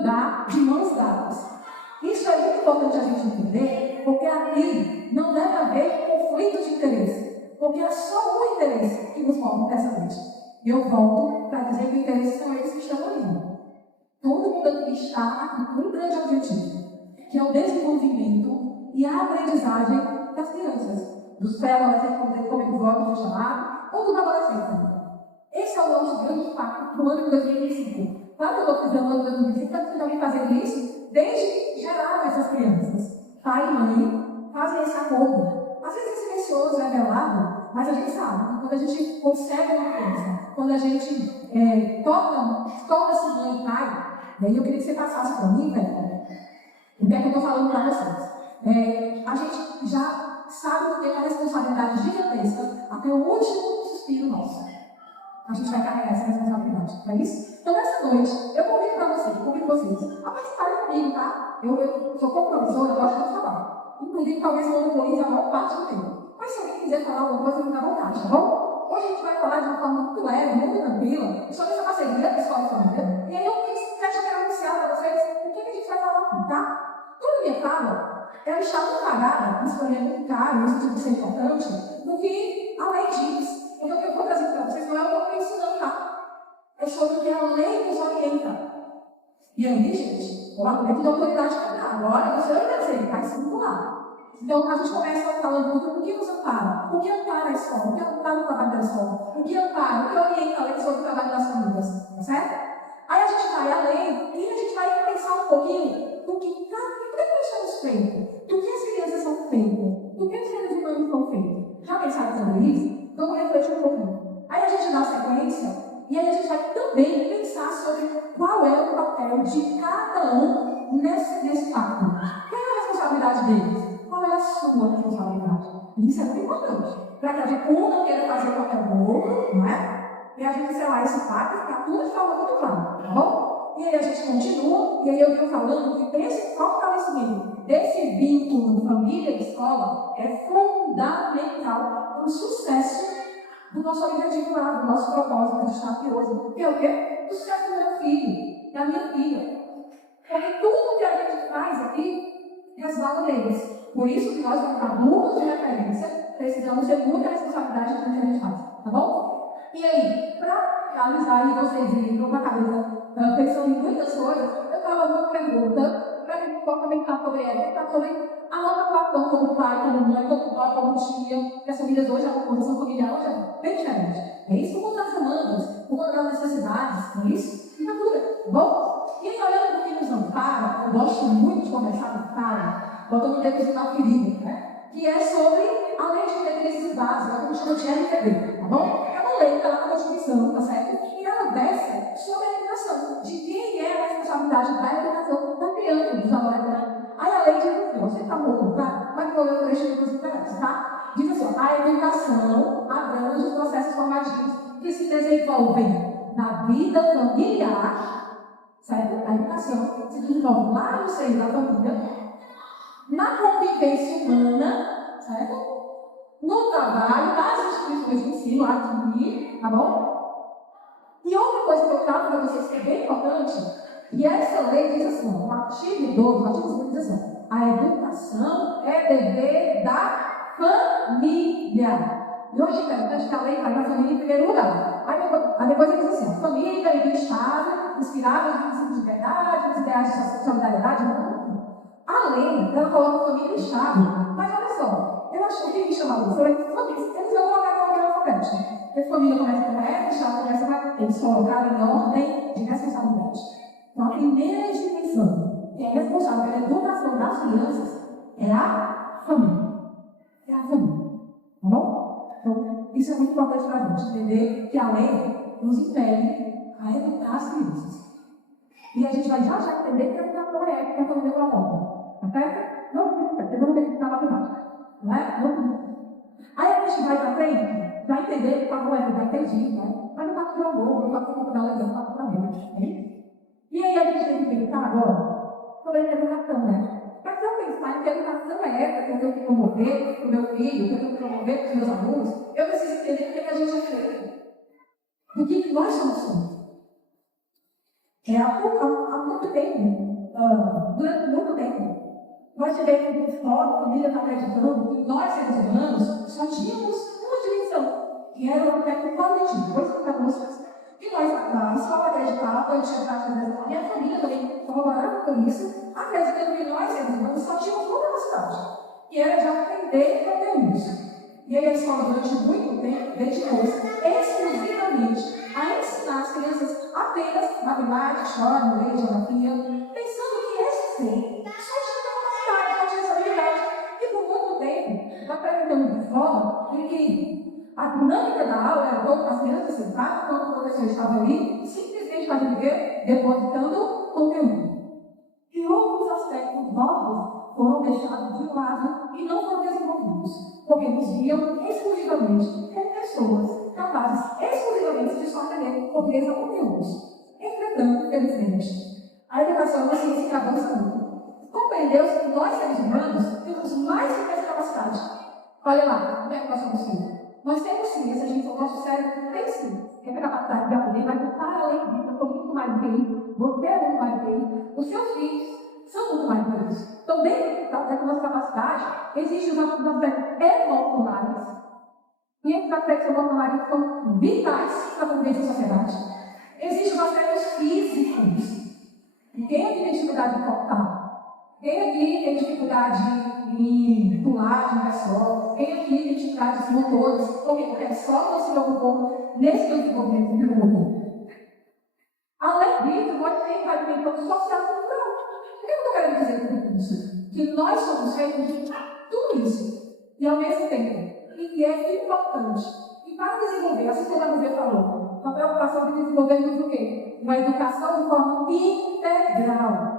andar de mãos dadas. Isso é muito importante a gente entender, porque aqui não deve haver conflito de interesse, porque é só um interesse que nos move dessa vez. E eu volto para dizer que o interesse são eles que estão ali. Todo mundo aqui está aqui com um grande objetivo, que é o desenvolvimento e a aprendizagem das crianças, dos pré-adolescentes, como episódio foi chamado, ou dos adolescentes. Esse é o nosso grande impacto para o ano de 2025. Claro que eu estou fazendo o ano de 2025, mas também fazendo isso desde gerar essas crianças. Pai e mãe fazem esse acordo. Às vezes é silencioso, é velado, mas a gente sabe que quando a gente consegue uma criança, quando a gente torna-se mãe e pai, daí eu queria que você passasse para mim, velho, o que é que eu estou falando para vocês. A gente já sabe que tem uma responsabilidade gigantesca até o último suspiro nosso. A gente vai carregar essa responsabilidade, não é isso? Então, essa noite, eu convido vocês a participarem comigo, tá? Eu sou professora, eu gosto de trabalho. Inclusive, talvez eu monopolize a maior parte do tempo. Mas se alguém quiser falar alguma coisa, fica à vontade, tá bom? Hoje a gente vai falar de uma forma muito leve, muito tranquila, sobre essa parceria da Escola e Família. E aí eu quero anunciar para vocês o que a gente vai falar aqui, tá? Toda minha fala, ela está muito parada, isso para mim é muito caro, no sentido de ser importante, do que a lei diz. Então, o que eu vou trazer para vocês não é o que eu penso, não, tá? É sobre o que a lei nos orienta. E aí, gente, o argumento de autoridade para dar. Agora, você não deve ser, vai circular. Então, a gente começa falando muito do que nos ampara. O que ampara a escola? O que ampara o trabalho da escola? O que ampara? O que orienta a lei sobre o trabalho das famílias? Tá certo? Aí a gente vai além e a gente vai pensar um pouquinho do que nós somos feitos, do que as crianças são feitas, do que os seres humanos são feitos. Já pensaram sobre isso? Vamos refletir um pouquinho. Aí a gente dá sequência e aí a gente vai também pensar sobre qual é o papel de cada um nesse pacto. Qual é a responsabilidade deles? Qual é a sua responsabilidade? Isso é muito importante. Para que a gente não queira fazer o papel do outro, não é? E a gente selar esse pacto e ficar tudo de forma muito clara, tá bom? E aí a gente continua, e aí eu estou falando que esse fortalecimento desse vínculo família e escola é fundamental para o sucesso do nosso objetivo lá, do nosso propósito de estar aqui hoje. Que é o quê? Do sucesso do meu filho, da minha filha. Porque tudo que a gente faz aqui resvala neles. Por isso que nós, como adultos de referência, precisamos ter muita responsabilidade no que a gente faz. Tá bom? E aí, para finalizar, e vocês irem com a cabeça pensando em muitas coisas, eu estava uma pergunta para a gente comentar sobre ela, sobre a nossa atuação como pai, como mãe, como avó, como tia, que as famílias hoje, a composição familiar hoje é bem diferente. É isso, como das demandas, como das necessidades, não é isso? E tá tudo bem, tá bom? E aí, olhando para o que nos ampara, eu gosto muito de conversar com o cara, botando um dedo na ferida, né? Que é sobre a lei de diretrizes básicas, que a gente chama de LTB, tá bom? É uma lei que está lá na Constituição, tá certo? E ela desce sobre a educação, de quem é a responsabilidade da educação da criança, dos adolescentes. Aí a lei diz assim, você está muito tá? Mas vou ler o trecho que você interessa, tá? Diz assim, a educação abrange os processos formativos que se desenvolvem na vida familiar, certo? A educação se desenvolve lá no seio da família, na convivência humana, certo? No trabalho, nas instituições de ensino, aqui, tá bom? E outra coisa que eu trago para vocês que é bem importante, e essa lei diz assim, no artigo 12, o artigo 5 diz assim, a educação é dever da família. E hoje é interessante que a lei vai na família em primeiro lugar. Aí depois ele diz assim, família e estável, inspiradas no princípio de verdade, nos ideais de solidariedade, a lei, ela coloca família estável. Mas olha só, eu acho que me chamaram de família, eles vão colocar em ordem alfabética. Porque família começa com F, estável começa com F, eles colocaram em ordem de responsabilidade. Então a primeira instituição que é responsável pela educação das crianças é a família. É a família. Tá bom? Então, isso é muito importante para a gente entender que a lei nos impede a educar as crianças. E a gente vai já entender que a educação é ética, que a família promove. Tá certo? Não tem que ficar matemática. Não é? Não. Aí a gente vai para frente, vai entender que tá bom, vai entendi, né? Mas não está com o amor, não está com o legal, não está com o amor. E aí a gente tem que pensar agora sobre a educação, né? Para se eu pensar que a educação é essa que eu tenho que promover para o meu filho, que eu tenho que promover para os meus alunos, eu preciso entender o que a gente é feito. Do que nós somos feitos. Há muito tempo, durante muito tempo, nós tivemos que escola, a família está acreditando que nós, seres humanos, só tínhamos uma dimensão, que era o aspecto cognitivo. Vou explicar para vocês. E nós, na escola, acreditava, eu tinha prática, minha família também corroborava com isso, acreditando que nós, seres humanos, só tínhamos uma capacidade, que era de aprender conteúdos. E aí a escola, durante muito tempo, dedicou-se exclusivamente a ensinar as crianças apenas matemática, história, inglês, geografia, pensando que esse ser só tinha capacidade, só tinha essa habilidade. E por muito tempo, nós apresentamos de forma em que a dinâmica da aula era como as crianças sentavam, quando o professor estava ali, simplesmente fazendo o quê? Depositando conteúdo. E outros aspectos novos foram deixados de lado e não foram desenvolvidos, porque nos viam exclusivamente como pessoas capazes exclusivamente de só aprender português a conteúdos. Entretanto, infelizmente, a educação é uma ciência que avança muito. Compreendeu-se que nós, seres humanos, temos mais que essa capacidade. Olha lá, como é que nós somos filhos? Nós temos sim, essa gente, o nosso cérebro tem sim. É a capacidade de aprender, mas não para além disso, eu sou muito mais do que isso, você é muito mais do que isso, os seus filhos são muito mais do que isso. Então, dentro dessa nossa capacidade, existem os aspectos emocionais, e esses aspectos emocionais são vitais para a convivência da sociedade. Existem os aspectos físicos. Quem aqui tem dificuldade de cortar? Quem aqui tem dificuldade em pular de pessoa? Quem aqui tem dificuldades motores? Porque é só você se preocupou nesse desenvolvimento do mundo. Além disso, nós temos a dimensão social cultural. O que eu estou querendo dizer com isso? Que nós somos feitos de tudo isso. E ao mesmo tempo, e é importante. E para desenvolver, assim como a Nubia falou, a preocupação de desenvolvermos o quê? Uma educação de forma integral.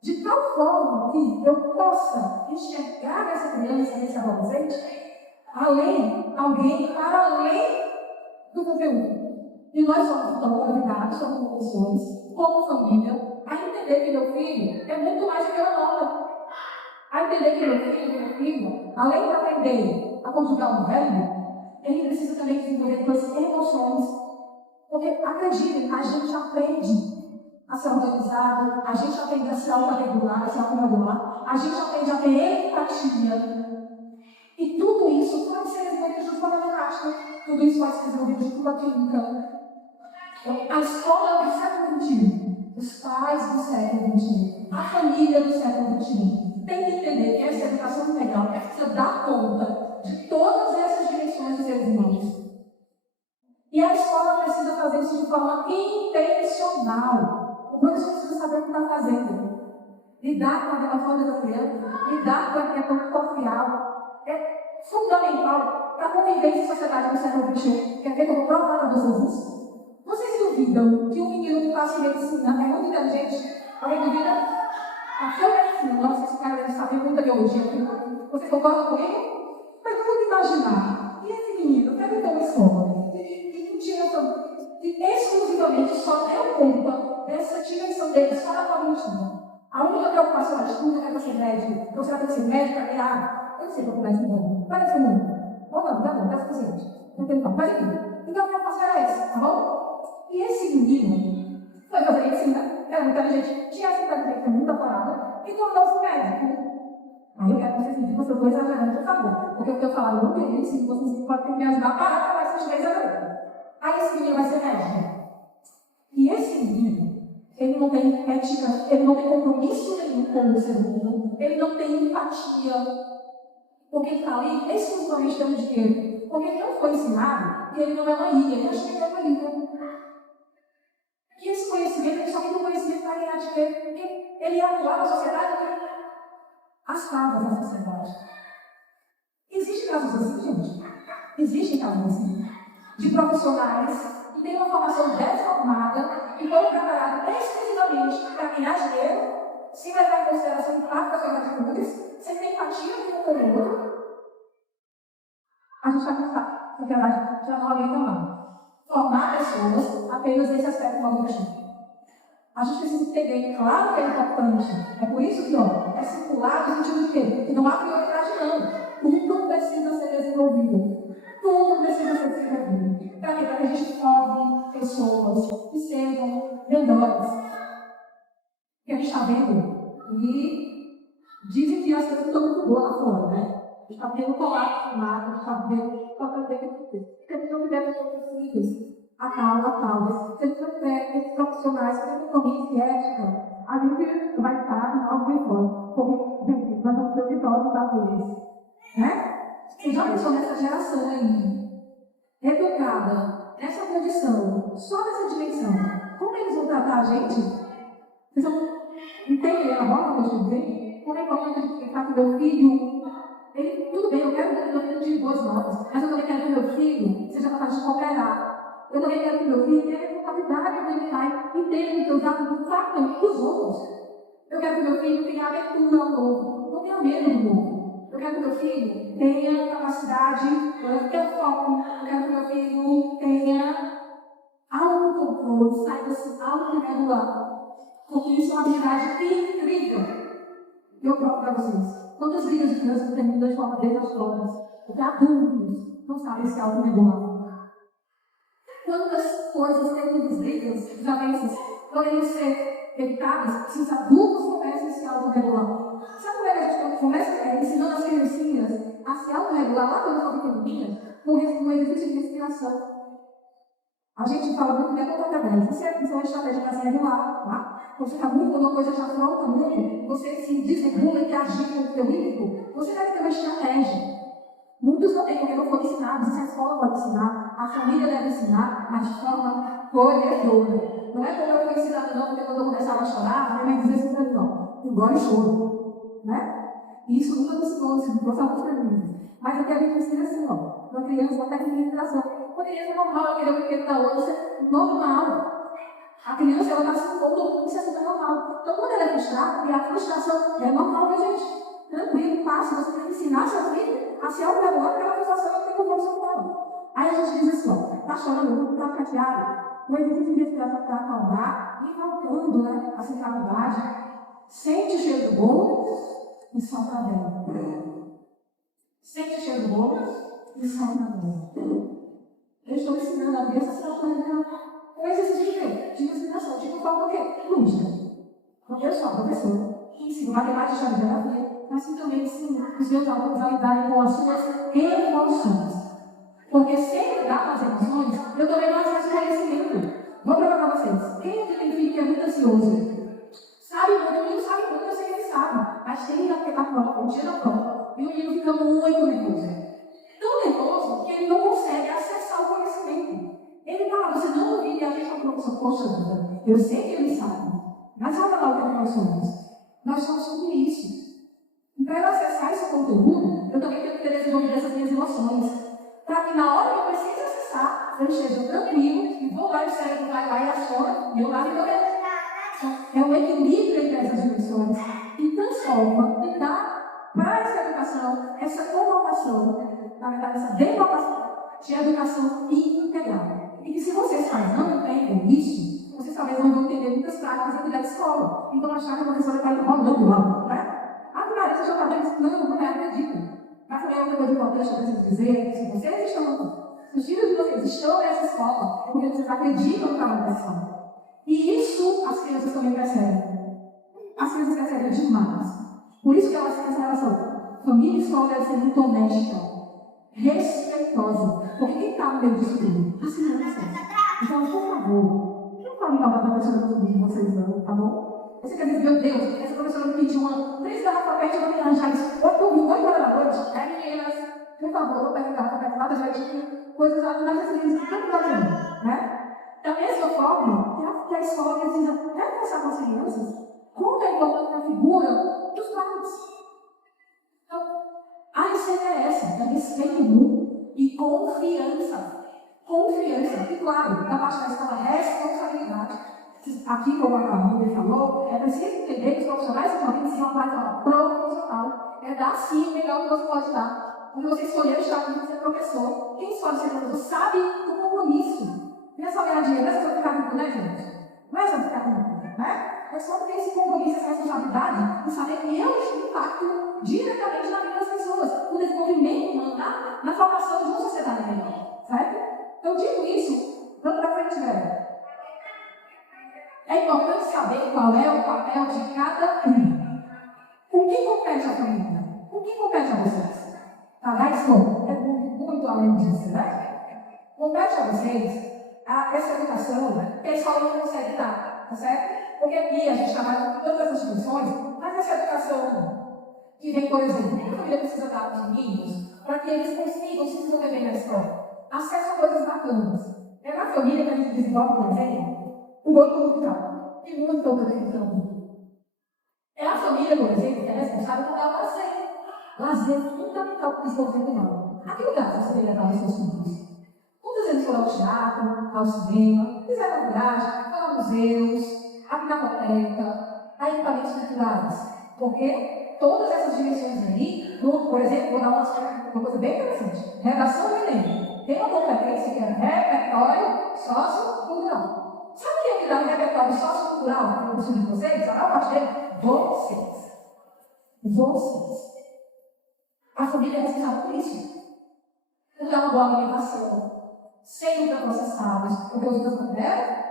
De tal forma que eu possa enxergar essa criança, esse adolescente, alguém para além do conteúdo. E nós somos, então, convidados, como professores, como família, a entender que meu filho é muito mais do que uma nota. A entender que meu filho, além de aprender a conjugar um verbo, ele precisa também desenvolver suas emoções. Porque, acreditem, a gente aprende a ser organizado, a gente aprende a se autorregular, a gente aprende a ter empatia. E tudo isso pode ser desenvolvido de forma prática. Tudo isso pode ser desenvolvido de forma clínica. A escola do século XXI, os pais do século XXI, a família do século XXI, tem que entender que essa educação integral precisa dar conta de todas essas dimensões dos seres humanos. E a escola precisa fazer isso de forma intencional. O professor precisa saber o que está fazendo. Lidar com a relação da criança, lidar com a questão social, é fundamental para a convivência e sociedade do século XXI. Quer ver que eu vou provar para vocês isso? Vocês duvidam que um menino que faça medicina é muito inteligente? Alguém duvida? A sua medicina, nossa, esse cara deve saber muita biologia. Vocês concordam comigo? Mas vamos imaginar. E esse menino frequentou uma escola e não tinha exclusivamente só deu conta dessa dimensão dele, só da cognitiva. A única preocupação de estudo é você médico. Então, será que você médico para virar? Eu não sei como é isso. Parece muito. Ou não, tá bom, tá suficiente. Não tem então, mas enfim. Então, a preocupação era essa, tá bom? E esse menino foi fazer medicina, era muito inteligente, tinha essa inteligência muito apurada e tornou-se médico. Aí eu quero que vocês me digam se eu estou exagerando, por favor. Porque o que eu falar não tem, se vocês podem me ajudar a parar para falar se eu estiver exagerando. Aí esse menino vai ser médico. E esse menino, ele não tem ética, ele não tem compromisso nenhum com o ser humano, ele não tem empatia, porque ele está ali exclusivamente dando dinheiro. Porque ele não foi ensinado e ele não é uma ilha, ele acha que ele é uma ilha. E esse conhecimento, ele só tem um conhecimento para ganhar dinheiro, porque ele ia atuar na sociedade, as favas da sociedade. Existem casos assim, gente? Existem casos assim. De profissionais que têm uma formação deformada e foram preparados exclusivamente para ganhar dinheiro, sem levar em consideração o impacto das suas atitudes, sem ter empatia nenhuma com o outro. A gente vai pensar, na verdade, já não aguenta mais. Formar pessoas apenas nesse aspecto cognitivo. A gente precisa entender, claro que é importante. É por isso que é circular no sentido de quê? Que não há prioridade não. Tudo precisa ser desenvolvido. Tudo precisa ser desenvolvido. Para que a gente forme pessoas que sejam melhores. que a gente está vendo, e dizem que as coisas estão muito boas lá fora, né? A gente está vendo colapso do mar, a gente está vendo qualquer coisa que acontecer. Se a gente não tiver pessoas possíveis, acalma. Se a gente não tiver profissionais que têm compromisso e ética, a gente vai estar em algo de fora. Porque, gente, nós vamos ter o vitória da vez. Né? Você já pensou nessa geração aí, educada, nessa condição, só nessa dimensão? Como eles vão tratar a gente? Vocês vão entender agora o que eu estou dizendo? Como é importante a gente pensar que meu filho, tudo bem, eu quero que meu filho tire boas notas, mas eu também quero que meu filho seja capaz de cooperar. Eu também quero que meu filho tenha a responsabilidade do meu pai e tenha que usar o impacto dos outros. Eu quero que meu filho tenha abertura ao novo, não tenha medo do novo. Eu quero que meu filho tenha capacidade, tenha foco. Eu quero que meu filho tenha autocontrole, saiba se autorregular. Porque isso é uma habilidade incrível. Eu provo para vocês. Quantas brigas de trânsito terminam de forma desastrosa? Porque adultos não sabem se autorregular. Quantas coisas terminam brigas, desavenças, podem ser evitadas se os adultos começam a se autorregular? Sabe como é que a gente começa ensinando as criancinhas a se autorregular lá quando são pequenininhas? Com um exercício de respiração. A gente fala muito bem contra a tabela. Isso é uma estratégia para se regular, tá? Quando você está muito, quando uma coisa te afronta muito, você se desregula e agir com o teu ritmo, você deve ter uma estratégia. Muitos não têm, porque não foram ensinados. Isso a escola pode ensinar, a família deve ensinar, mas de forma corretora. Não é como eu fui ensinado, não, porque quando eu começava a chorar, a minha mãe dizia assim, não, engole o choro. Né? E isso nunca me ensinou, isso me trouxe alguns caminhos. Mas aqui a gente ensina assim, ó, uma criança, uma técnica de interação. Uma criança normal, querer o brinquedo da outra, isso é normal. A criança, ela está se impondo, isso é super normal. Então, quando ela é frustrada, e a frustração é normal, minha gente. Tranquilo, fácil, você tem que ensinar seu filho a se autorregular aquela frustração que tem conversa com ela. Aí a gente diz assim, ó, está chorando, está chateado, o exercício de respiração para acalmar, e voltando, né, a centralidade. Sente o cheiro do bolo e solta a vela. Sente o cheiro do bolo e solta a vela. Eu estou ensinando a criança a se autorregular. Um exercício de quê? De respiração, de forma o quê? Lúdica. Porque eu sou a professora, ensino matemática e geografia, mas que também ensino os meus alunos a lidarem com as suas emoções. Porque sem lidar com as emoções, eu também não acesso conhecimento. Vou provar para vocês. Quem aqui tem filho que é muito ansioso? Sabe muito, o menino sabe muito, eu sei que ele sabe. Mas tem que ir na prova, um dia na prova. E o menino fica muito nervoso. Tão nervoso que ele não consegue acessar o conhecimento. Ele está lá, você não ouviu e a gente falou, poxa vida, eu sei que ele sabe. Mas olha lá o que nós somos. Nós somos tudo isso. E para eu acessar esse conteúdo, eu também tenho que ter desenvolvido essas minhas emoções. Para que na hora que eu preciso acessar, eu esteja tranquilo, e vou lá e o cérebro vai lá e aciona, e eu lá e eu é um equilíbrio entre essas dimensões e transforma e dá para essa educação, essa colocação, na verdade, essa devocação de educação integral. E que se vocês pais não entendem isso, vocês talvez não vão entender muitas práticas aqui da escola. Então achar que a professora está enrolando lá, né? A Clarissa já está ensinando, não é acredito. Mas também outra coisa importante que eu preciso dizer, se vocês estão, se os filhos de vocês estão nessa escola, é porque vocês acreditam no trabalho da escola. E isso as crianças também percebem. As crianças percebem demais. Por isso que elas têm essa relação. Família e escola deve ser muito honesta, respeitosa. Porque quem está no meio disso tudo? As crianças. Então, por favor, não fale mal da professora de vocês não, tá bom? Você quer dizer, meu Deus, essa professora me pediu 3 garrafas PET, eu vou me arranjar isso 8 horas da noite. Meninas, por favor, vou pegar garrafa PET lá do jardim, coisas lá, mas as crianças não estão fazendo, né? Da mesma forma que a escola precisa reforçar com as crianças como é importante a figura dos pais. Então, a receita é essa, é respeito mútuo e confiança. Confiança. E claro, da parte da escola, responsabilidade. Aqui, como a Carmen falou, é preciso entender que os profissionais que podem ser uma parte profissional. É dar sim o melhor que você pode dar. Quando você escolher estar aqui, ser professor, quem escolhe ser professor sabe o compromisso. Não é só ganhar dinheiro, não é só ficar rico, né, gente? Não é só ficar rico, né? É só ter esse compromisso, essa responsabilidade de saber que eu impacto diretamente na vida das pessoas, no desenvolvimento humano, na formação de uma sociedade melhor, certo? Então, digo isso, vamos para frente, galera. É importante saber qual é o papel de cada um. O que compete à família? O que compete a vocês? Pagar a escola é muito além disso, né? Compete a vocês essa educação que a escola não consegue dar, tá certo? Porque aqui a gente trabalha com todas as instituições, mas essa educação que vem, por exemplo, a família precisa dar aos meninos para que eles consigam se desenvolver bem na escola. Acesso a coisas bacanas. É na família que a gente desenvolve, por exemplo, o gosto musical. E música também. É a família, por exemplo, que é responsável por dar lazer. Lazer é fundamental para o desenvolvimento humano. A que lugar você deveria levar os seus filhos? Quantas vezes foram ao teatro, ao cinema, fizeram viagem, foram a museus, a pinacoteca, a equipamentos culturais? Porque todas essas dimensões aí, por exemplo, vou dar uma coisa bem interessante. Redação do Enem. Tem uma competência que é repertório sociocultural. Sabe quem é que dá o repertório sociocultural para o curso de vocês? A maior parte dele? Vocês. Vocês. A família é responsável por isso. Por dar uma boa alimentação, sem ultraprocessados, porque os ultraprocessados,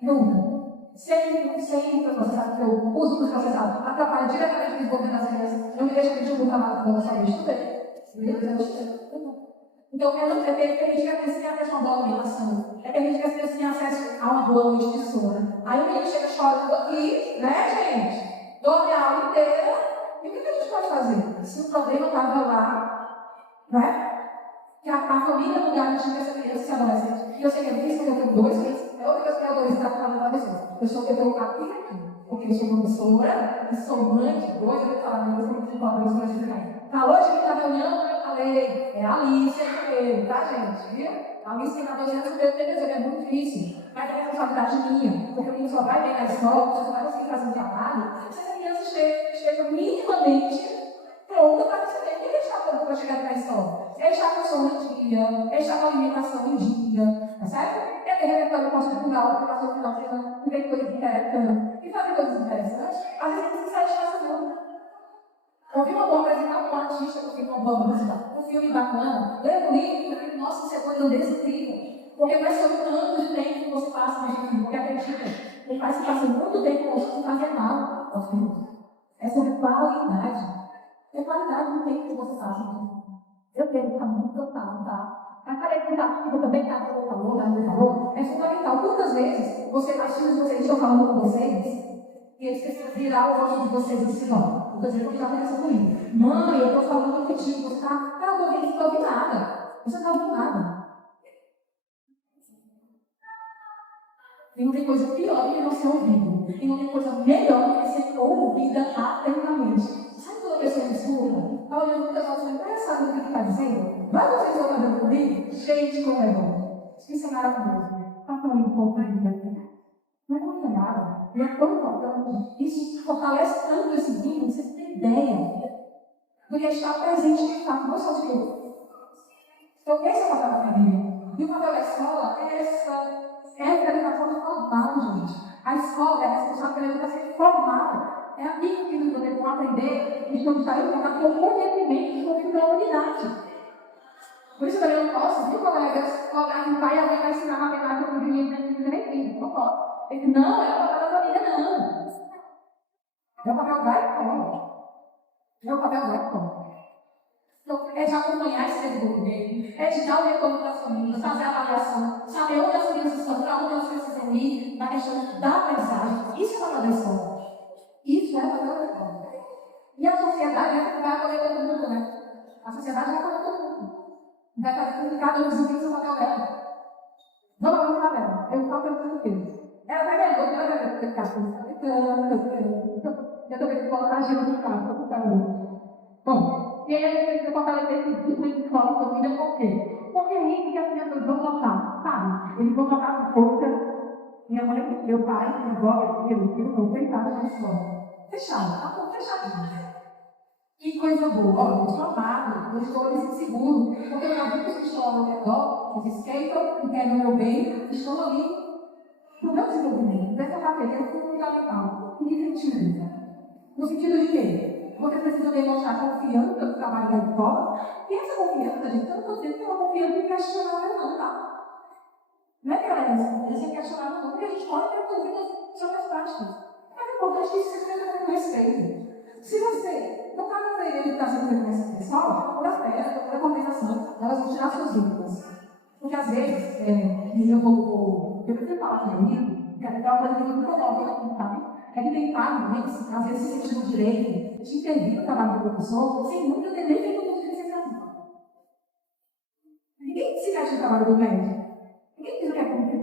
nunca. Sem ultraprocessados, porque os ultraprocessados atrapalham diretamente o desenvolvimento das crianças. Eu me deixo pedir um trabalho para você, eu estudei. Então, é permitir que a criança tenha acesso a uma boa alimentação. É permitir que a criança tenha acesso a uma boa noite de sono. Aí o menino chega chorando aqui, né, gente? Dorme a aula inteira. E o que a gente pode fazer? Se o problema estava lá, né? Que a família não garante que essa criança se adolescente. E eu sei que é difícil, porque eu tenho dois filhos. É outra coisa que eu adoro estar falando para vocês. Eu sou que eu tenho aqui. Porque eu sou professora, e sou mãe de dois, eu vou falar, mas eu sou muito pobre, mas eu falou de mim na reunião, eu falei, é a Alice, é tá, gente? Viu? A Alice tem 14 anos, eu tenho é muito difícil. Mas é responsabilidade minha, porque o menino só vai bem na escola, você só vai conseguir fazer um trabalho, se essa criança esteja minimamente pronta para receber. O que ele está pronto para chegar na escola? Ele está com sono em dia, ele está com alimentação em dia, tá certo? Ele tem repertório cultural, porque passou o final de ano, tem coisa de interessante. E fazer coisas interessantes, às vezes não sai de casa não. Ouvir uma boa apresentação com um artista que tem uma boa música, um filme bacana, ler um livro, porque, nossa, isso é coisa desse incrível. Porque não é sobre o tanto de tempo que você passa no filme, porque acredita, tem pais que passam muito tempo com isso e fazem mal aos filhos. É sobre qualidade. É qualidade do tempo que você passa no filme. Eu quero ficar muito cansado, tá? A qualidade também está no valor, é fundamental. Quantas vezes os filhos de vocês estão falando com vocês e eles precisam virar o rosto de vocês e dizer, não, estou dizendo que já aconteceu comigo. Mãe, eu estou falando contigo, você está. Cara, eu não estou ouvindo nada. Você não está ouvindo nada. E não tem coisa pior do que não ser ouvido. E não tem coisa melhor do que ser ouvida atentamente. Sabe quando a pessoa me escuta? Está olhando para o pessoal e fala, sabe o que está dizendo? Vai vocês olhando comigo? Gente, como é bom. Isso é maravilhoso. Está tão importante aqui. Não é muito nada. E é tão importante. Isso fortalece tanto esse vínculo, você tem ideia. Porque está presente de fato. Não só de Deus. Então, esse é o papel da família. E o papel da escola é essa educação formal, gente. A escola é responsável pela educação formal. É aqui que os filhos vão aprender e estão saindo com o conhecimento sobre a unidade. Por isso que eu não posso, viu, colegas, colocar um pai e alguém vai ensinar matemática para o menino que nem filho. Não pode. Ele não, é o papel da família, não. É o papel da escola. É o papel da escola. Então, é de acompanhar esse desenvolvimento, é de dar o retorno para as famílias, fazer a avaliação, saber onde as crianças estão, para onde elas precisam ir, na questão da aprendizagem. Isso é o papel da escola. Isso é o papel da escola. E a sociedade vai acolher todo mundo, né? A sociedade vai acolher todo mundo. Vai fazer com que cada um desempenhe o papel dela. Não vai fazer papel. Eu estou pensando o quê? Ela vai ganhar, ela vai ganhar, porque eu estou vendo colocar a gente no carro, estou com bom, e aí a gente precisa fortalecer esse tipo de escola de família, por quê? Porque é isso que as crianças vão notar, sabe? Eles vão notar com força. Minha mãe, meu pai, minha avó, meu filho, estão fechados na escola. Fechado, tá fechadinho. Que coisa boa, ó, eu estou amado, eu estou inseguro, porque eu já vi que estão ao redor, que esquentam, que querem o meu bem, estão ali no meu desenvolvimento. Dessa bateria é fundamental. Em que sentido? No sentido de quê? Você precisa demonstrar confiança no trabalho da escola. E essa confiança, gente, eu não estou dizendo que é uma confiança inquestionável, não, tá? Não é violência, sem questionar não, porque a gente pode ter dúvidas sobre as práticas. É importante que isso seja com respeito. Se você, no caso da ele está sendo feito nessa pessoal, toda a fé, toda a coordenação, elas vão tirar suas dúvidas. Porque às vezes, eu prefiro falar comigo, que é uma coisa que eu não coloco aqui, sabe? É que tem pais, às vezes se sentindo no direito de intervir no trabalho do professor, sem nunca ter nem feito o curso de licenciatura. Ninguém se mexe no trabalho do médico. Ninguém diz o que é competir.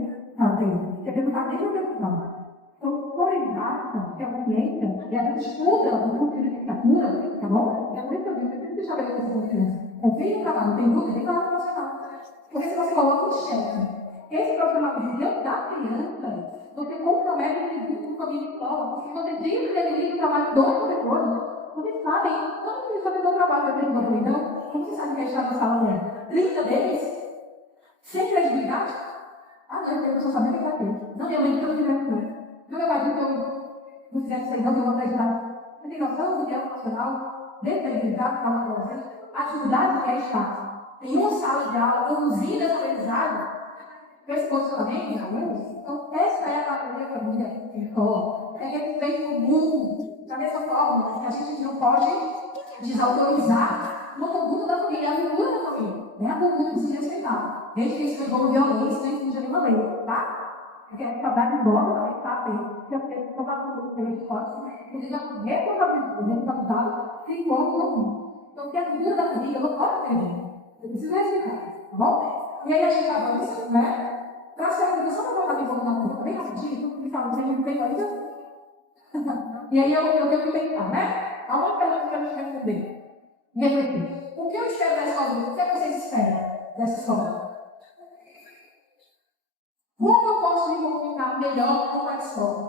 Quer perguntar nem o que é não. Então, por exata, que é a consciência, e a gente estuda o curso de licenciatura, tá bom? É muito que eu digo, eu preciso estabelecer essa confiança. Confie no trabalho, tem dúvida, tem que falar com o profissional. Porque se você coloca o chefe, esse profissional de direito da criança, você compromete o indivíduo com família e prova. Porque você diz que ele o trabalho do professor, vocês sabem, como que eles fazem o trabalho da pergunta, então, como vocês sabem que a gente está na sala dela? 30 deles, sem credibilidade? Ah, não, eu preciso saber o que vai ter. Não, minha mãe não quiser não. Não, meu pai, que eu não fizesse isso aí, não, que eu vou acreditar. Você tem noção do que é o profissional? Descredibilidade, que estava fazendo? A atividade que é estar em uma sala de aula, conduzindo essa aprendizagem, com esse posicionamento dos alunos. Então, essa é a família de escola. É respeito no mundo. Da mesma forma, a gente não pode desautorizar uma conduta da família, a figura da família. Né? A conduta de se respeitar. Desde que isso não violência, nem fuja nenhuma lei, tá? Porque a trabalho de bola também está bem. Eu tenho que tomar conduta de resposta. Porque já responsabilidade se encontra no mundo. Então, que a figura da família, eu não posso ter. Eu preciso respeitar, tá bom? E aí a gente avança, né? Para ser a só para voltar uma coisa bem rapidinho, porque fala, você não tem ainda? E aí eu tenho que pensar, né? Há uma pergunta que a gente vai responder. Refletir. O que eu espero da escola? O que vocês esperam dessa escola? Como eu posso me comunicar melhor com a escola?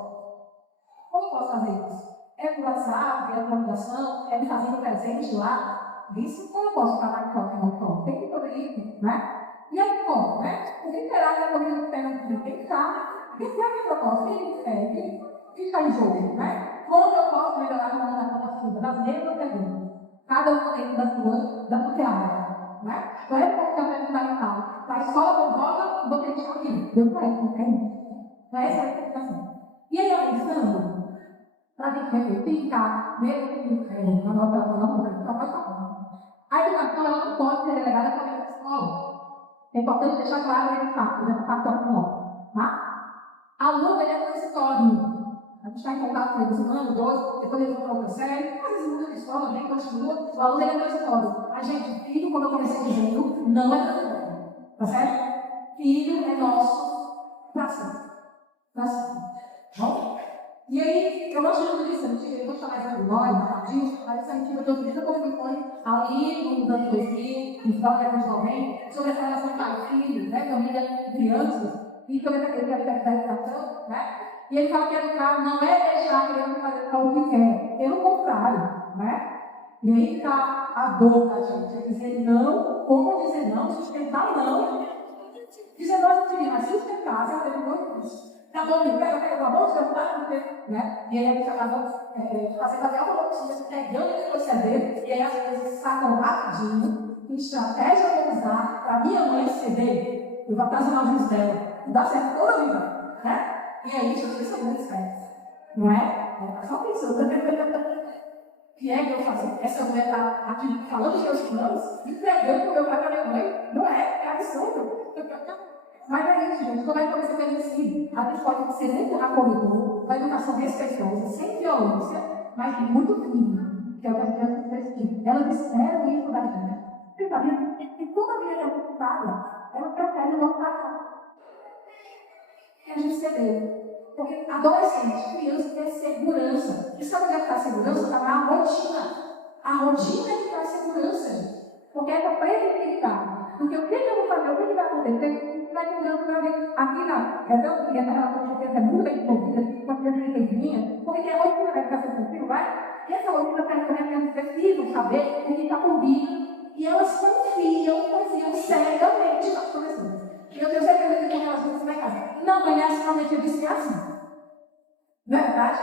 Como eu posso fazer isso? É no WhatsApp, é na comunicação, é me fazendo presente lá? Isso como eu posso falar de qualquer forma? Tem que poder ir, né? E aí, como, né? O que será que a família tem que pensar? O que é que eu posso? Quem serve? O que está em jogo, né? Como eu posso melhorar a comunicação da filha? Das mesmas perguntas. Cada uma dentro da sua área, né? Então, é porque fundamental. A escola convoca, você está aqui. Deu para isso, não é? Essa é a explicação. E aí, eu pensando, para a gente refletir, mesmo na nossa pode falar. A educação ela não pode ser delegada para a escola. É importante deixar claro esse fato, essa parte tá? Aluno, ele é transitório. A gente está em contato com eles um ano, dois, depois eles vão para outra série, às vezes muda de escola, nem continua. O aluno, ele é transitório. A gente, filho, como eu comecei dizendo, não é transitório. Tá certo? Filho é nosso para sempre. Para sempre. Bom? E aí, eu gosto muito disso, eu vou chamar essa memória, rapidinho, mas isso aqui eu estou dizendo como foi ali nos anos 2000, nos anos 90, sobre essa relação pai-filho, né, família, crianças, e sobre essa questão da educação, né? E ele fala que educar não é deixar a criança fazer só o que quer, pelo contrário, né? E aí está a dor da gente, é dizer não, como dizer não, sustentar não. Dizer não, a gente mas sustentar, você vai ter muito isso. Tá bom, me pega a bolsa, eu faço, né? E aí a gente acaba fazendo até uma notícia, pegando a notícia dele, e aí às vezes sacam rapidinho, que estratégia eu vou usar para minha mãe ceder, eu vou aproximar o juiz dela, não dá certo toda a vida, né? E aí, gente, isso é muito esperto, não é? Só pensando, que é que eu faço? Essa mulher está aqui falando dos meus planos, entregando para o meu pai e para minha mãe, não é? É absurdo. Mas é isso, gente. Como é que você faz assim? A gente pode ser muito acolhedor, uma educação respeitosa, sem violência, mas muito firme, que é o que as crianças precisam. Elas esperam isso da gente. Você sabia que toda a vida necessitada, ela prefere não estar que a gente cedeu. Porque adolescente, criança quer segurança. E sabe onde é que está a segurança? Está na rotina. A rotina é que traz segurança, gente. Porque é para previsibilidade. Porque o que eu vou fazer, o que vai acontecer, vai quebrando para ver. Aqui na essa relação de é muito bem desenvolvida, com a criança inteirinha, porque a rotina vai ficar sensível, vai? E essa rotina faz com que as crianças precisam saber o que está por vir. E elas confiam cegamente nas professoras. E eu tenho certeza que com relação a isso vai casa. Não, mas nacionalmente eu disse que é assim. Não é verdade?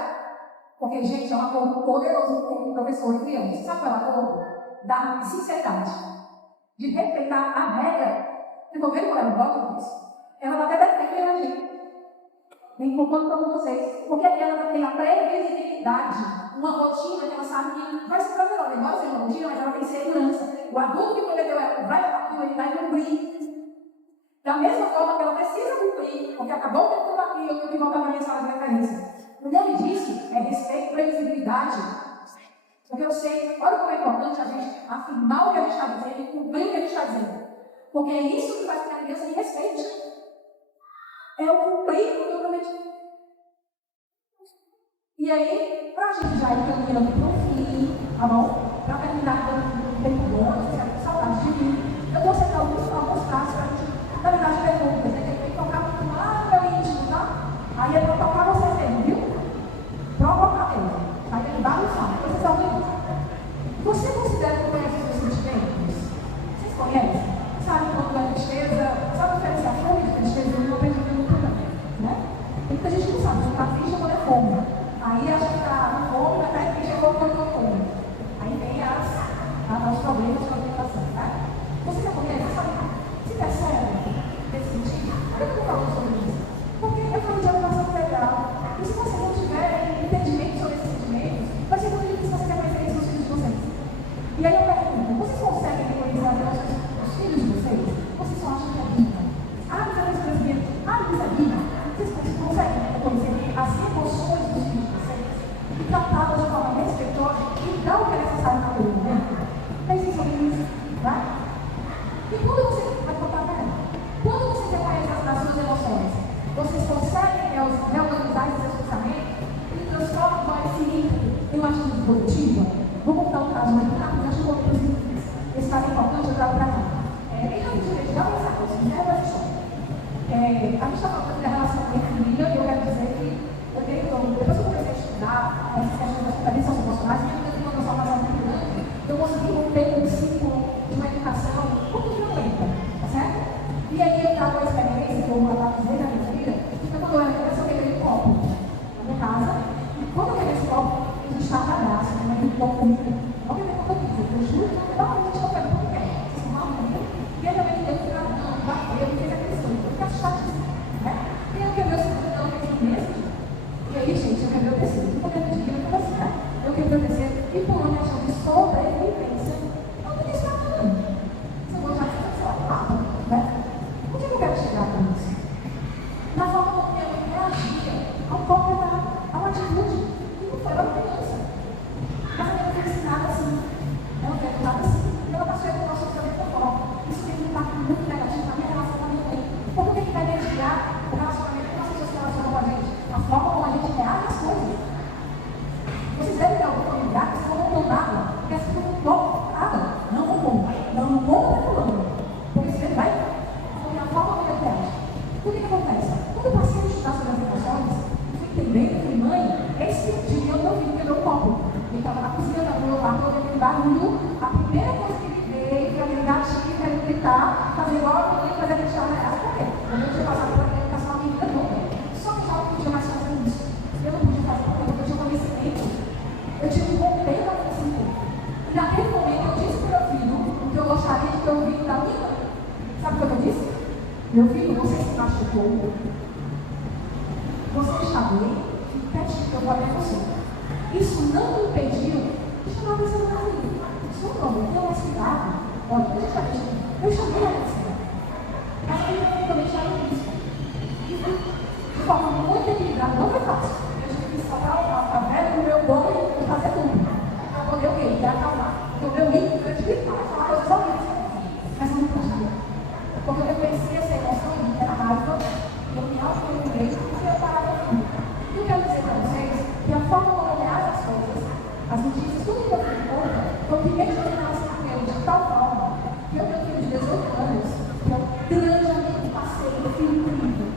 Porque, gente, é um acordo poderoso com o professor e criança. Sabe qual é o acordo? Da sinceridade. De respeitar a regra. Vocês estão vendo qual é o voto disso? Ela até defende a gente. Vem colocando para vocês. Porque ela tem a previsibilidade, uma rotina que ela sabe que vai ser prazerosa. Embora seja uma rotina, mas ela tem segurança. O adulto que prometeu ela vai dar aquilo, ele vai cumprir. Da mesma forma que ela precisa cumprir, porque acabou de tudo aqui, eu tenho que voltar na minha sala de referência. O nome disso é respeito e previsibilidade. Porque eu sei, olha como é importante a gente afirmar o que a gente está dizendo e cumprir o que a gente está dizendo. Porque é isso que faz com que a criança me respeite. É o cumprir o que eu prometi. E aí, para a gente já ir caminhando para o fim, tá bom? Para terminar dando um tempo bom, você tem saudade de mim. Eu vou aceitar alguns passos para a gente, na verdade, perguntas. Tem que tocar muito lá no meu íntimo, tá? Aí é para tocar vocês mesmo, viu? Provocar mesmo. Aí ele bagunçar. Vocês estão vendo? Você considera que conhece os seus sentimentos? Vocês conhecem? Sabe quando é tristeza? Sabe diferenciar fome de tristeza? Eu não aprendi muito também, né? Tem muita gente que não sabe. Você está triste quando é fome. Aí acha que está fome, mas está triste quando é fome. Aí vem os problemas de alimentação, tá? Você já conhece? Sabe? Se percebe nesse sentido? Por que eu estou falando sobre isso? Porque eu falo de alimentação integral. E se você não tiver entendimento sobre esses sentimentos, vai ser muito difícil você reconhecer isso nos filhos de vocês. E aí eu pergunto, vocês conseguem reconhecer os filhos de vocês? Vocês só acham que é vida? Ah, mas é brasileiro. Ah, mas é vida. Vocês conseguem reconhecer as emoções dos filhos de vocês? E tratá-las de forma respeitosa e dar o que é necessário naquele momento? Pensem sobre isso, tá? E quando você vai contar para ela? Quando você reconhece as suas emoções, vocês conseguem reorganizar esses seus pensamentos e transformam esse ímpeto em uma atitude positiva? Vou contar um caso muito rápido, acho que eu vou esse caso é importante, eu trago para cá. Bem rapidinho, gente, dá para essa coisa, não é mais história. A gente está falando da relação com a família e eu quero dizer que depois que eu comecei a estudar essas questões das competências emocionais, eu tenho uma transformação muito grande. Eu consegui romper com um ciclo de uma educação muito violenta, tá certo? E aí eu trago a experiência que eu vou dizer na minha vida, porque quando eu era criança eu peguei um copo na minha casa, e quando eu peguei esse copo, eu estava na graça, né? Um copo comigo. Obviamente eu não fiz, eu juro que eu não estou pegando como quer. Vocês estão falando comigo? E ele também deu um gravão, bateu, fez aquele som, eu fiquei assustadíssima, né? E eu quebrei o segundo, eu não fiz o mesmo. E aí, gente, eu quebrei o terceiro. Não podia pedir que eu assim, né? Eu quebrei o terceiro e por uma questão de sobrevivência, eu não disse nada não. Se eu vou já ficar só lá, né? Onde é que eu quero chegar com isso? Na forma como minha mãe reagia ao corpo errado, a uma atitude que não foi uma criança. Mas ela não fez nada assim. Ela não fez nada assim. E ela passou a educar o social da forma. Isso tem um impacto muito negativo na minha relação com a minha mãe. Porque o que vai mediar o relacionamento com as pessoas que relacionam com a gente? A forma como a gente reage às coisas. Vocês devem ter algum familiar que não contou nada, porque as pessoas não contam nada. Não conta. Não conta fulano. Porque você vai. Porque a forma como ele reage. O que acontece? Quando eu passei a estudar sobre as emoções, eu fui entendendo que mãe, esse dia eu não vi que quebrou o copo. Ele estava na cozinha do meu quarto, eu ouvi aquele barulho. A primeira coisa que ele veio foi aquele gatinho querendo gritar, fazer igual a menina, fazer a gente estar na casa. Por quê? Eu não tinha passado pela educação a vida toda. Só que eu não podia mais fazer isso. Eu não podia fazer porque eu não tinha conhecimento. Eu tive um romper com conhecimento. E naquele momento eu disse para o meu filho o que eu gostaria de ter ouvido da minha mãe. Sabe o que eu disse? Meu filho, você se machucou. Você está bem? Fique quietinho que eu vou até você. Isso não me impediu de chamar a atenção da minha vida. Seu nome, tenha mais cuidado. Olha, eu chamei a atenção. Mas eu também já não disse. De forma muito equilibrada, não foi fácil. Eu tive que soltar a velha do meu banho e fazer tudo. Para poder o quê? Me acalmar. Porque o meu ímpeto foi de gritar, falar coisas horríveis. Mas eu não podia. Porque eu reconhecia essa emoção, era raiva, eu me auto-regulei e eu parava tudo. E eu quero dizer para vocês que a forma como eu reajo as coisas, as notícias, tudo que eu fiz em conta, foi o primeiro de relação com ele, de tal forma que eu tenho um filho de 18 anos, que é um grande amigo, parceiro, um filho incrível,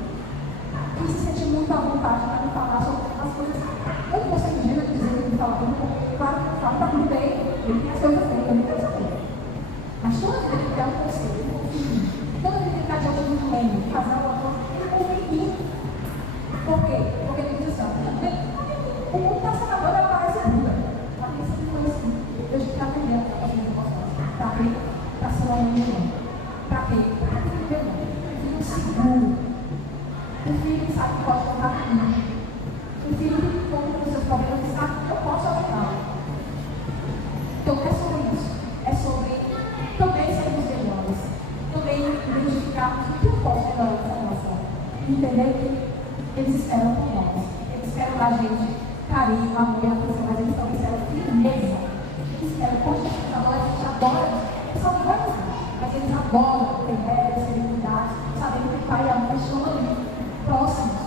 que se sente muito à vontade para me falar sobre as coisas. Eu não consigo dizer que ele me fala tudo, porque claro que eu falo, está tudo bem, ele tem as coisas dele, eu não quero saber. Mas toda vez que ele quer um conselho, ele confia em mim. Toda vez que ele está diante de um dilema, fazer alguma coisa, ele confia em mim. Por quê? Porque ele diz assim, o mundo está se acabando, ela parece bunda. Mas ele sempre foi assim. Eu tive que aprender a fazer as emoções. Para quê? Para ser uma menina. Para quê? Para viver um seguro. entender que eles esperam por nós. Eles esperam da gente carinho, amor e atenção, mas eles também esperam firmeza. Eles esperam, poxa, os adolescentes adoram, só não vai usar, mas eles adoram ter regras, serenidade, sabendo que o pai e a mãe estão ali, próximos.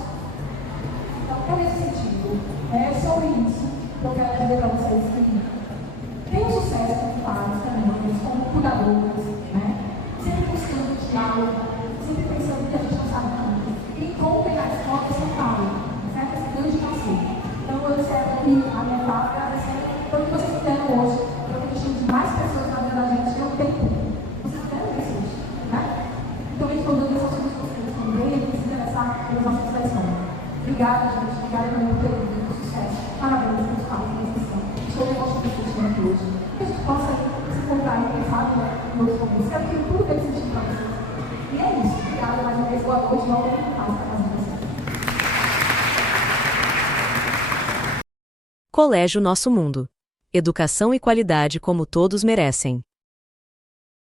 Então, é nesse sentido, é sobre isso que eu quero dizer para vocês que tem um sucesso como pais, também, como cuidadores, né? Sempre buscando diálogo, sempre pensando que a gente não sabe tudo. E como pegar a escola é São Paulo, certo? Esse grande passeio. Então, eu espero que a minha fala agradecendo pelo que vocês fizeram hoje, pelo que tinha de mais pessoas na vida da gente, eu tenho. Vocês fizeram isso hoje, né? Então, eu estou dando essas coisas para vocês também, e se interessar pelas nossas expressões. Obrigada, gente. Obrigada pelo teu sucesso. Parabéns pelos pais da expressão. Estou negócio de vocês hoje. Que a gente possa se encontrar e pensar em outros momentos. Quero que tudo tenha sentido para vocês. E é isso. Obrigada mais uma vez. Boa noite. Boa noite. Paz para casa de vocês. Colégio Nosso Mundo. Educação e qualidade como todos merecem.